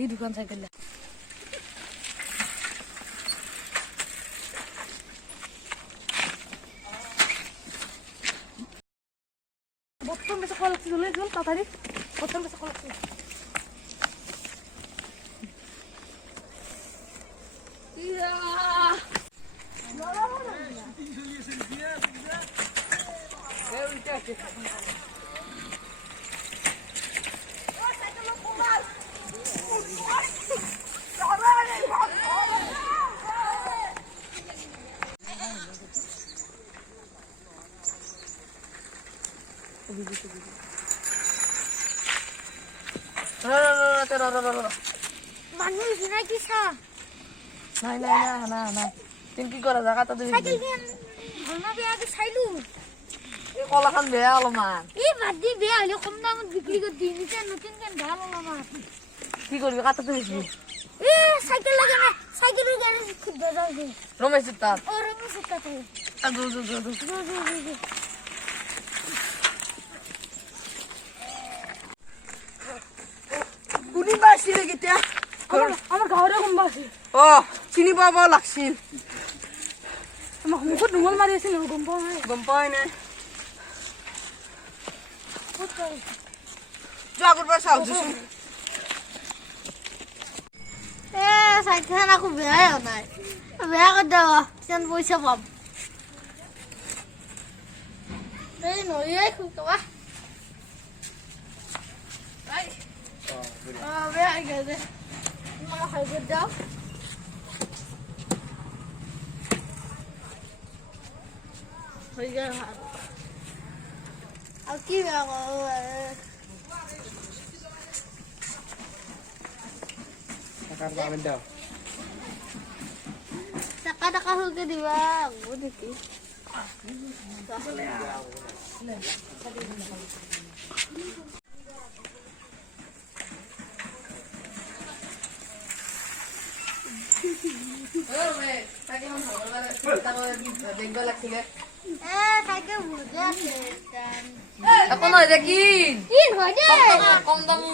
এই দোকান সাইকেল বর্তমান বেশি কল চলে গেল তাড়াতাড়ি বর্তমান বেশি কল কি করা জায়গা তো কলাখান বেয়া অলপমান বেয়া হলে কম দামত বিক্রি করে দিই নতুন ভাল অলপমান কি করবি কাটাতে হয়েছি সাইকেল লাগে না সাইকেলের গ্যারেজ খুব দাদা রমেশ তার রমেশের কাছে কুনি বাসি রে গিতা আমার ঘরে কম বাসি ও চিনি পাবো লাগছিল আমার মুখত নুমল মারি আছিল গম পাই না যাগর বা সাউ দিছু সাইকেল aku বেয়া নাই বেয়া করে দাও কেন পয়সা পাব এই নই খুব কবা আই বেয়া গেছে মালা খাই করে দাও হয়ে গেল আর কি বেয়া টাকা হলকে দিবা দেখি কম দামু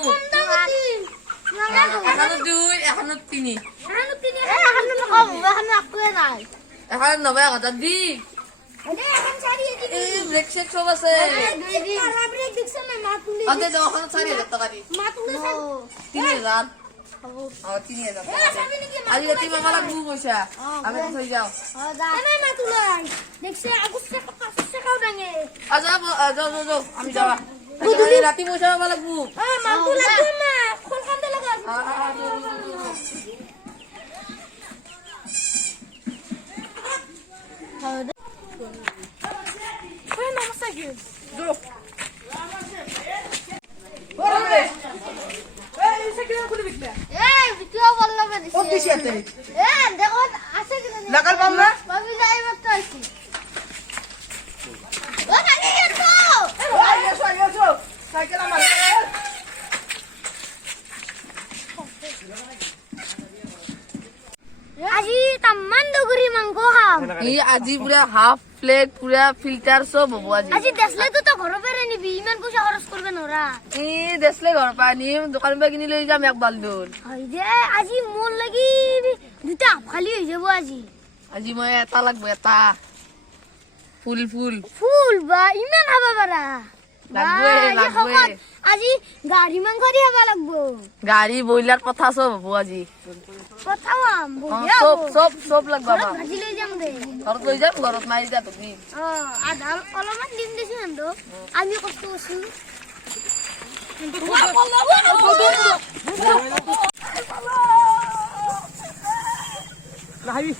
এখানে দুই এখানে তিনি এখানে 90,000 দি ব্রেক শেক সব আছে আগে দাও ওখানে 4,000 টাকা দি 3,000 3,000 আজি রাতে মামা লাগবো পয়সা আমি থই যাও যাও আমি যাওয়া রাতে পয়সা মামা লাগবো আজি পুরা হাফ প্লেট পুরা ফিল্টার সব হবো আজি দেশলে তো ঘর পেরে নিবি ইমান পয়সা খরচ করবে ওরা দেশলে ঘর পা নিম দোকান পা কিনি লই যাম এক বালদুন আজি মোর লাগি দুটা খালি হয়ে যাব আজি মই এটা লাগবো এটা ফুল ফুল ফুল বা ইমান হবা পারা লাগবে আজি গাড়ি মাংস দি হবা লাগবো গাড়ি বইলার কথা সব হবো আজি কথাম সব লাগবা ভাজি লই যাম দে ঘরত লই যাম ঘরত মারি যা তুমি আধাল অলপমান দিম দেছি হেন্দো আমি কষ্ট করছি নাহি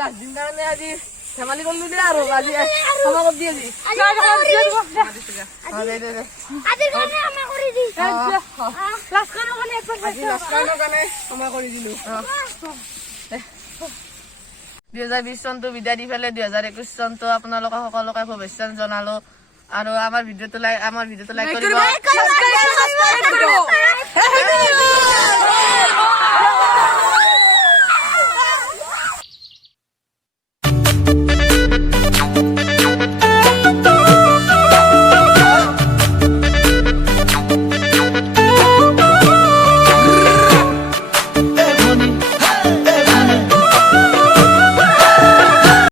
লাষ্ট দিন কাৰণে আজি ধেমালি কৰিলো দে আৰু আজি ক্ষমা কৰি দিয়ে আজি আজিৰ কাৰণে আমাৰ কৰি দি লাষ্ট কাৰণে কাৰণে ক্ষমা কৰি দিলো 2020 চনটো বিদায় দি পেলাই 2021 চনটো আপোনালোকক সকলোকে শুভেচ্ছা জনালো আৰু আমাৰ ভিডিঅ'টো লাইক কৰিব